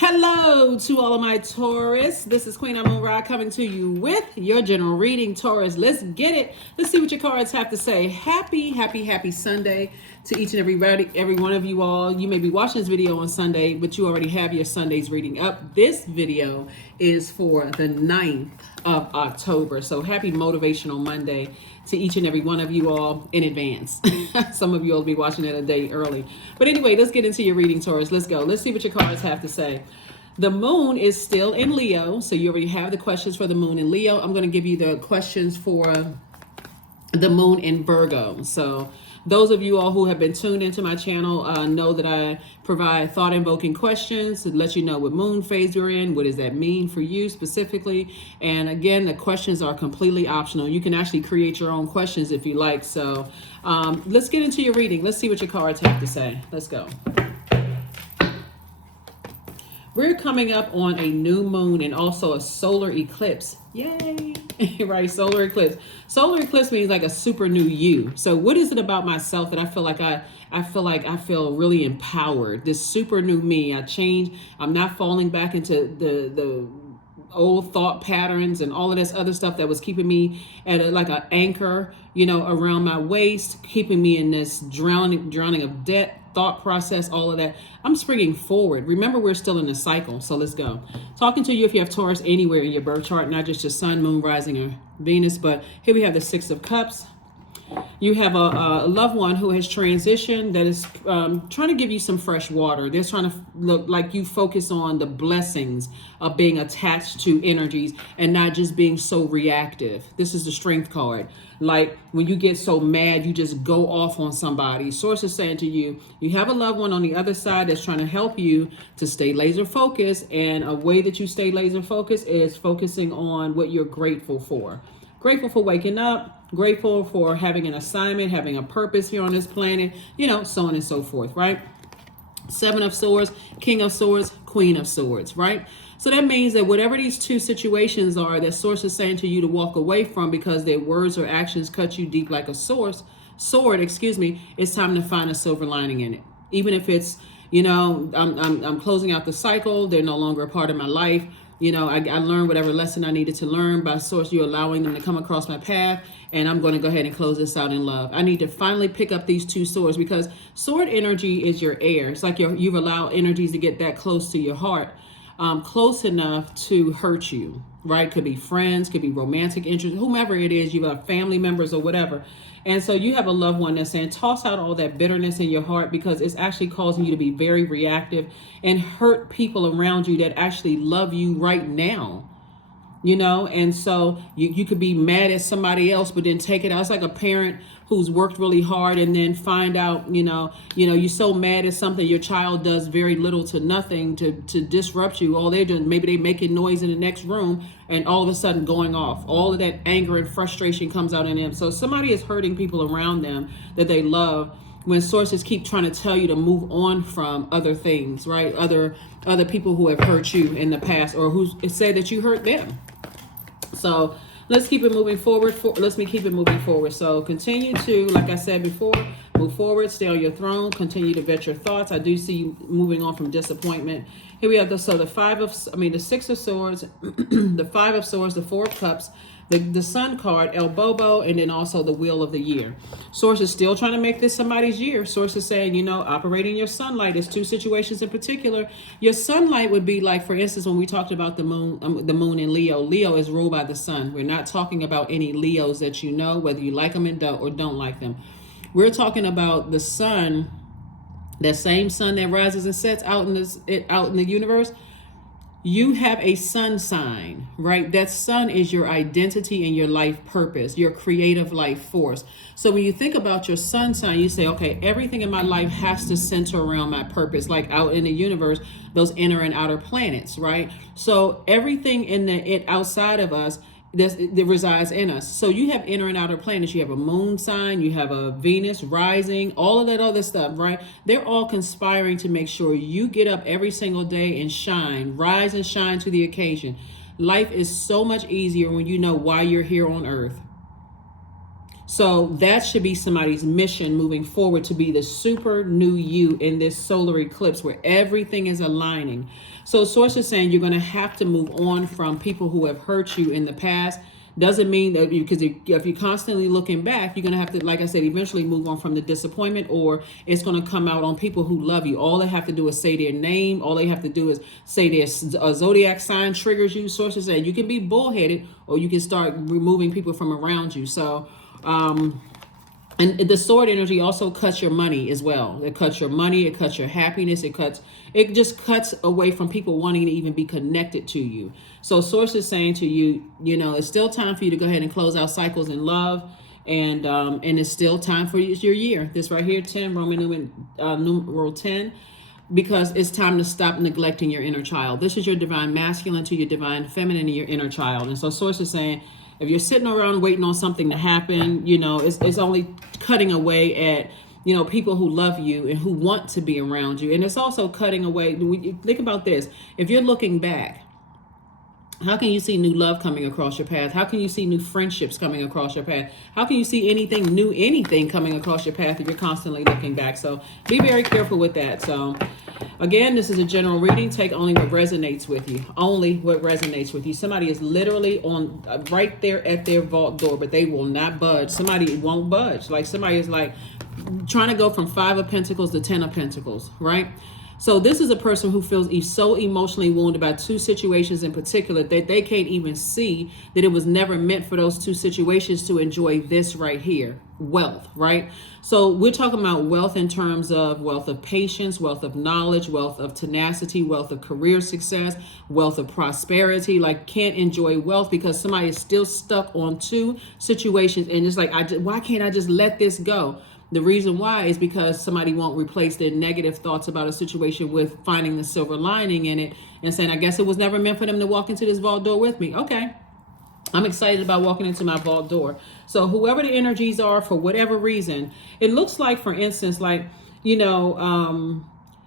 Hello to all of my Taurus. This is Queen Amun Ra coming to you with your general reading, Taurus. Let's get it. Let's see what your cards have to say. Happy Sunday to each and every one of you all. You may be watching this video on Sunday, but you already have your Sunday's reading up. This video is for the 9th of October. So happy Motivational Monday to each and every one of you all in advance. Some of you will be watching it a day early. But anyway, let's get into your reading, Taurus. Let's go. Let's see what your cards have to say. The moon is still in Leo, so you already have the questions for the moon in Leo. I'm going to give you the questions for the moon in Virgo. So those of you all who have been tuned into my channel know that I provide thought-invoking questions to let you know what moon phase you're in, what does that mean for you specifically. And again, the questions are completely optional. You can actually create your own questions if you like. So let's get into your reading. Let's see what your cards have to say. Let's go. We're coming up on a new moon and also a solar eclipse. Yay! Right, solar eclipse. Solar eclipse means like a super new you. So what is it about myself that I feel like I feel really empowered? This super new me. I changed. I'm not falling back into the old thought patterns and all of this other stuff that was keeping me at like an anchor, around my waist, keeping me in this drowning of debt thought process, all of that. I'm springing forward. Remember, we're still in a cycle. So let's go. Talking to you if you have Taurus anywhere in your birth chart, not just your sun, moon, rising, or Venus. But here we have the 6 of Cups. You have a loved one who has transitioned that is trying to give you some fresh water. They're trying to look like you focus on the blessings of being attached to energies and not just being so reactive. This is the Strength card. Like when you get so mad, you just go off on somebody. Source is saying to you, you have a loved one on the other side that's trying to help you to stay laser focused. And a way that you stay laser focused is focusing on what you're grateful for. Grateful for waking up, grateful for having an assignment, having a purpose here on this planet, so on and so forth, right? 7 of Swords, King of Swords, Queen of Swords, right? So that means that whatever these two situations are that Source is saying to you to walk away from because their words or actions cut you deep like a sword, it's time to find a silver lining in it. Even if it's, I'm closing out the cycle, they're no longer a part of my life. I learned whatever lesson I needed to learn by Source. You're allowing them to come across my path, and I'm going to go ahead and close this out in love. I need to finally pick up these two swords because sword energy is your air. It's like you've allowed energies to get that close to your heart, close enough to hurt you, right? Could be friends, could be romantic interest, whomever it is, you have family members or whatever. And so you have a loved one that's saying, toss out all that bitterness in your heart because it's actually causing you to be very reactive and hurt people around you that actually love you right now. And so you could be mad at somebody else, but then take it out. It's like a parent who's worked really hard and then find out, you're so mad at something your child does very little to nothing to disrupt you. All they're doing, maybe they're making noise in the next room and all of a sudden going off. All of that anger and frustration comes out in them. So somebody is hurting people around them that they love when sources keep trying to tell you to move on from other things, right? Other people who have hurt you in the past or who say that you hurt them. So let's keep it moving forward. So continue to, like I said before, move forward, stay on your throne, continue to vet your thoughts. I do see you moving on from disappointment. Here we have the 6 of Swords, the 5 of Swords, the 4 of Cups, the Sun card, El Bobo, and then also the Wheel of the Year. Source is still trying to make this somebody's year. Source is saying, operating your sunlight. There's 2 situations in particular. Your sunlight would be like, for instance, when we talked about the moon in Leo. Leo is ruled by the sun. We're not talking about any Leos that you know, whether you like them or don't like them. We're talking about the sun, that same sun that rises and sets out in the universe. You have a sun sign, right? That sun is your identity and your life purpose, your creative life force. So when you think about your sun sign, you say, okay, everything in my life has to center around my purpose, like out in the universe, those inner and outer planets, right? So everything outside of us that resides in us. So you have inner and outer planets. You have a moon sign, you have a Venus rising, all of that other stuff, right? They're all conspiring to make sure you get up every single day and shine, rise and shine to the occasion. Life is so much easier when you know why you're here on earth. So that should be somebody's mission moving forward, to be the super new you in this solar eclipse where everything is aligning. So source is saying you're going to have to move on from people who have hurt you in the past. Doesn't mean that because if you're constantly looking back, you're going to have to, like I said, eventually move on from the disappointment, or it's going to come out on people who love you. All they have to do is say their name. All they have to do is say their zodiac sign triggers you. Sources say you can be bullheaded, or you can start removing people from around you. So, and the sword energy also cuts your money as well. It cuts your money. It cuts your happiness. It just cuts away from people wanting to even be connected to you. So source is saying to you, it's still time for you to go ahead and close out cycles in love. And it's still time for your year. This right here, 10, Roman numeral 10, because it's time to stop neglecting your inner child. This is your divine masculine to your divine feminine and your inner child. And so source is saying, if you're sitting around waiting on something to happen, it's only cutting away at, people who love you and who want to be around you. And it's also cutting away. Think about this. If you're looking back, how can you see new love coming across your path? How can you see new friendships coming across your path? How can you see anything coming across your path if you're constantly looking back? So be very careful with that. So again, this is a general reading. Take only what resonates with you. Only what resonates with you. Somebody is literally on right there at their vault door, but they will not budge. Somebody won't budge. Like somebody is like trying to go from 5 of Pentacles to 10 of Pentacles, right? So this is a person who feels so emotionally wounded about 2 situations in particular that they can't even see that it was never meant for those 2 situations to enjoy this right here, wealth, right? So we're talking about wealth in terms of wealth of patience, wealth of knowledge, wealth of tenacity, wealth of career success, wealth of prosperity. Like can't enjoy wealth because somebody is still stuck on 2 situations and it's like, why can't I just let this go? The reason why is because somebody won't replace their negative thoughts about a situation with finding the silver lining in it and saying, I guess it was never meant for them to walk into this vault door with me. Okay. I'm excited about walking into my vault door. So whoever the energies are, for whatever reason, it looks like, for instance, like,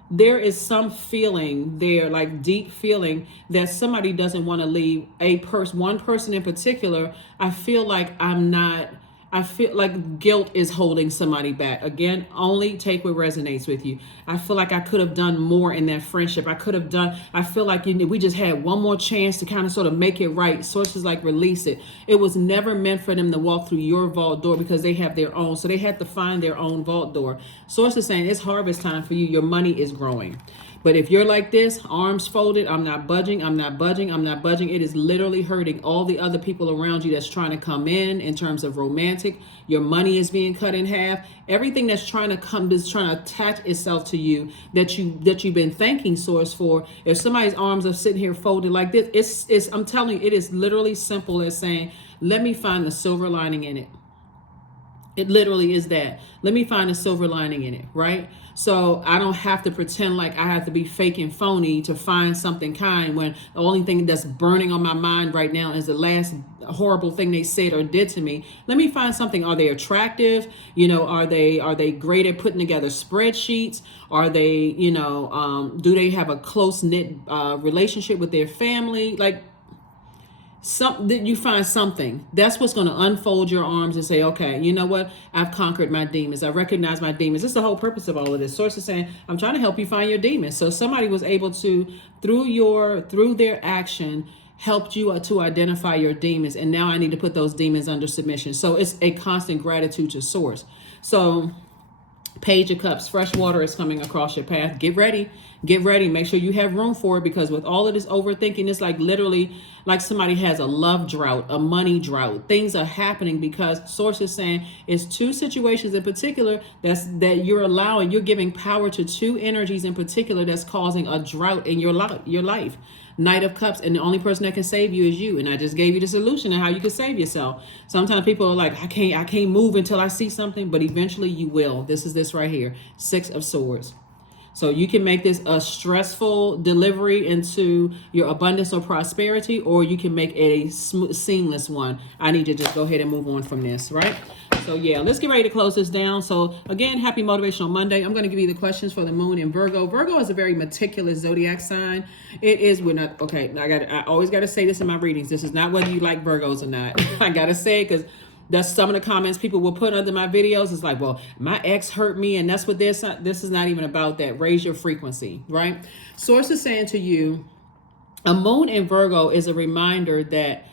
there is some feeling there, like deep feeling that somebody doesn't want to leave one person in particular. I feel like guilt is holding somebody back. Again, only take what resonates with you. I feel like I could have done more in that friendship. I feel like we just had one more chance to kind of sort of make it right. Sources like release it. It was never meant for them to walk through your vault door because they have their own. So they had to find their own vault door. Sources saying it's harvest time for you. Your money is growing. But if you're like this, arms folded, I'm not budging, I'm not budging, I'm not budging, it is literally hurting all the other people around you that's trying to come in terms of romantic. Your money is being cut in half. Everything that's trying to attach itself to you that you've been thanking source for. If somebody's arms are sitting here folded like this, I'm telling you, it is literally simple as saying, let me find the silver lining in it. It literally is that. Let me find a silver lining in it, right? So I don't have to pretend like I have to be fake and phony to find something kind when the only thing that's burning on my mind right now is the last horrible thing they said or did to me. Let me find something. Are they attractive? Are they great at putting together spreadsheets? Are they, do they have a close knit relationship with their family? Like, you find something that's what's going to unfold your arms and say, okay, you know what, I've conquered my demons, I recognize my demons. This is the whole purpose of all of this. Source is saying, I'm trying to help you find your demons. So somebody was able to, through their action, helped you to identify your demons, and now I need to put those demons under submission. So it's a constant gratitude to source. So Page of Cups, fresh water is coming across your path. Get ready. Make sure you have room for it, because with all of this overthinking, it's like literally like somebody has a love drought, a money drought. Things are happening because source is saying it's 2 situations in particular that you're giving power to 2 energies in particular that's causing a drought in your life. Knight of Cups, and the only person that can save you is you. And I just gave you the solution and how you can save yourself. Sometimes people are like, I can't move until I see something, but eventually you will. This is this right here, 6 of Swords. So you can make this a stressful delivery into your abundance or prosperity, or you can make it a seamless one. I need to just go ahead and move on from this, right? So yeah, let's get ready to close this down. So again, happy Motivational Monday. I'm going to give you the questions for the moon in Virgo. Virgo is a very meticulous zodiac sign. I always got to say this in my readings. This is not whether you like Virgos or not. I got to say it because That's some of the comments people will put under my videos. It's like, well, my ex hurt me, and that's what this is not even about that. Raise your frequency, right? Source is saying to you, a moon in Virgo is a reminder that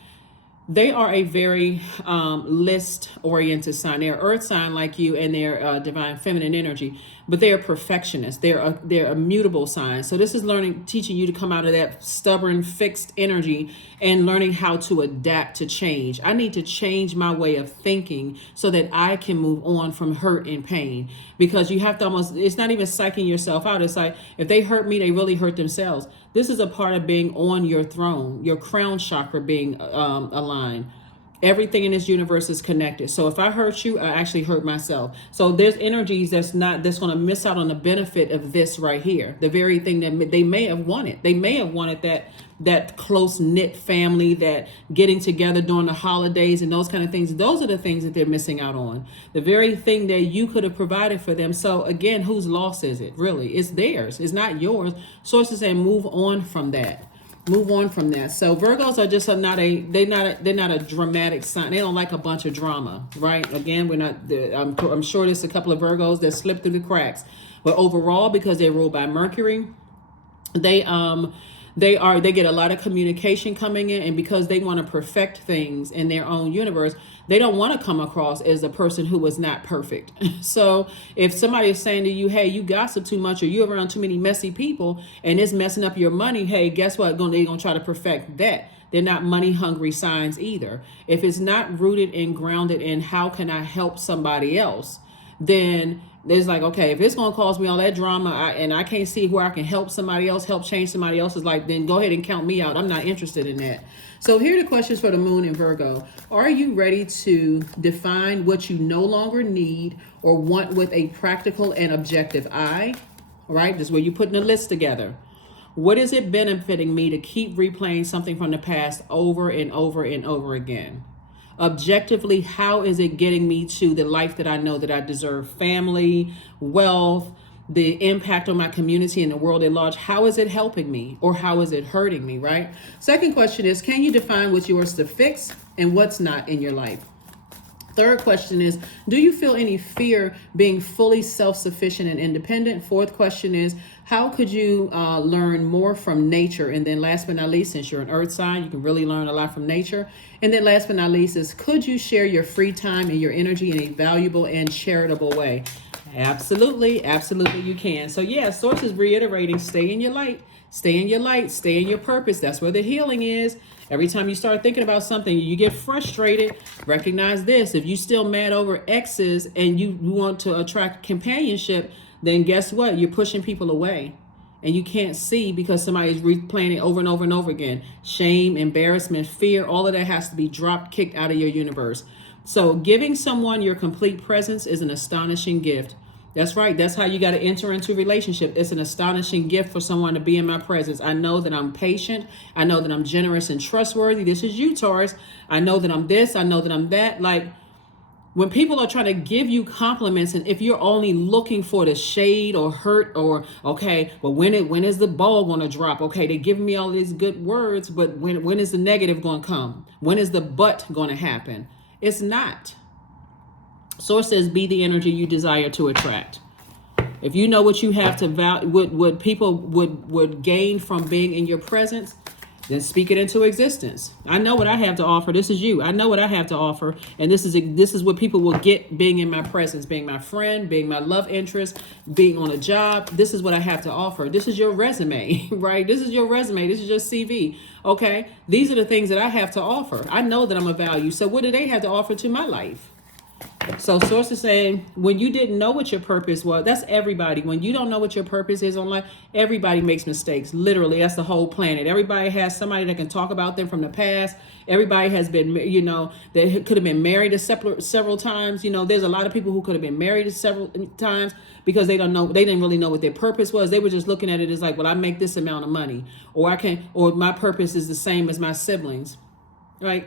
they are a very list-oriented sign. They're earth sign like you, and they're divine feminine energy, but they are perfectionists. They're a mutable sign. So this is teaching you to come out of that stubborn, fixed energy and learning how to adapt to change. I need to change my way of thinking so that I can move on from hurt and pain, because you have to it's not even psyching yourself out. It's like, if they hurt me, they really hurt themselves. This is a part of being on your throne, your crown chakra being aligned. Everything in this universe is connected. So if I hurt you, I actually hurt myself. So there's energies that's going to miss out on the benefit of this right here. The very thing that they may have wanted. They may have wanted that close knit family, that getting together during the holidays and those kind of things. Those are the things that they're missing out on. The very thing that you could have provided for them. So again, whose loss is it? Really, it's theirs. It's not yours. Sources say move on from that. Move on from that. So Virgos are just they're not a dramatic sign. They don't like a bunch of drama, right? Again, I'm sure there's a couple of Virgos that slip through the cracks, but overall, because they're ruled by Mercury, they get a lot of communication coming in, and because they want to perfect things in their own universe, they don't want to come across as a person who is not perfect. So if somebody is saying to you, hey, you gossip too much, or you're around too many messy people and it's messing up your money, hey, guess what? They're going to try to perfect that. They're not money hungry signs either. If it's not rooted and grounded in how can I help somebody else, then it's like, okay, if it's going to cause me all that drama and I can't see where I can help somebody else, help change somebody else's life, then go ahead and count me out. I'm not interested in that. So here are the questions for the moon in Virgo. Are you ready to define what you no longer need or want with a practical and objective eye? All right, this is where you're putting a list together. What is it benefiting me to keep replaying something from the past over and over and over again? Objectively, how is it getting me to the life that I know that I deserve? Family, wealth, the impact on my community and the world at large. How is it helping me, or how is it hurting me, right? Second question is, can you define what's yours to fix and what's not in your life? Third question is, do you feel any fear being fully self-sufficient and independent? Fourth question is, how could you learn more from nature? And then last but not least, since you're an earth sign, you can really learn a lot from nature. And then last but not least is, could you share your free time and your energy in a valuable and charitable way? Absolutely, absolutely you can. So yeah, Source is reiterating, stay in your light, stay in your light, stay in your purpose. That's where the healing is. Every time you start thinking about something, you get frustrated, recognize this. If you still mad over exes and you want to attract companionship, then guess what? You're pushing people away. And you can't see because somebody's replaying it over and over and over again. Shame, embarrassment, fear, all of that has to be dropped, kicked out of your universe. So giving someone your complete presence is an astonishing gift. That's right. That's how you got to enter into a relationship. It's an astonishing gift for someone to be in my presence. I know that I'm patient. I know that I'm generous and trustworthy. This is you, Taurus. I know that I'm this. I know that I'm that. Like, when people are trying to give you compliments, and if you're only looking for the shade or hurt or, okay, but when is the ball going to drop? Okay, they give me all these good words, but when is the negative going to come? When is the but going to happen? It's not. Source says, be the energy you desire to attract. If you know what you have to value, what people would gain from being in your presence, then speak it into existence. I know what I have to offer. This is you. I know what I have to offer. And this is what people will get being in my presence, being my friend, being my love interest, being on a job. This is what I have to offer. This is your resume, right? This is your resume. This is your CV. Okay. These are the things that I have to offer. I know that I'm a value. So what do they have to offer to my life? So Source is saying, when you didn't know what your purpose was, that's everybody. When you don't know what your purpose is on life, everybody makes mistakes. Literally, that's the whole planet. Everybody has somebody that can talk about them from the past. Everybody has been, they could have been married several times. There's a lot of people who could have been married several times because they didn't really know what their purpose was. They were just looking at it as like, well, I make this amount of money, or my purpose is the same as my siblings, right?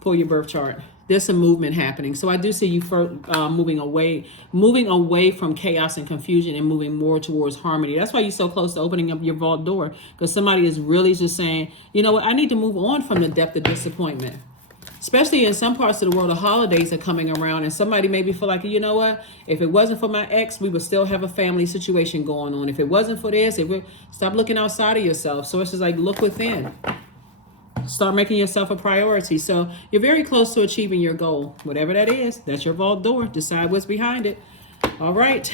Pull your birth chart. There's some movement happening. So I do see you moving away from chaos and confusion and moving more towards harmony. That's why you're so close to opening up your vault door, because somebody is really just saying, you know what, I need to move on from the depth of disappointment. Especially in some parts of the world, the holidays are coming around, and somebody maybe feel like, you know what? If it wasn't for my ex, we would still have a family situation going on. If it wasn't for this, stop looking outside of yourself. So it's just like, look within. Start making yourself a priority. So you're very close to achieving your goal. Whatever that is, that's your vault door. Decide what's behind it. All right.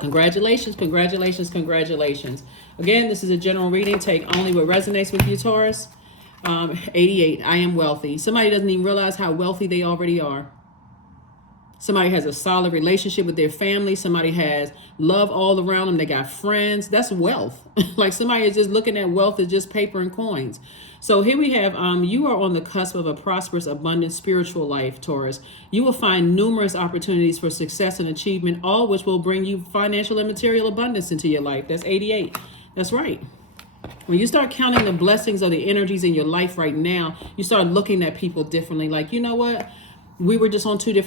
Congratulations, congratulations, congratulations. Again, this is a general reading. Take only what resonates with you, Taurus. 88, I am wealthy. Somebody doesn't even realize how wealthy they already are. Somebody has a solid relationship with their family. Somebody has love all around them. They got friends. That's wealth. Like somebody is just looking at wealth as just paper and coins. So here we have, you are on the cusp of a prosperous, abundant spiritual life, Taurus. You will find numerous opportunities for success and achievement, all which will bring you financial and material abundance into your life. That's 88. That's right. When you start counting the blessings or the energies in your life right now, you start looking at people differently. Like, you know what? We were just on two different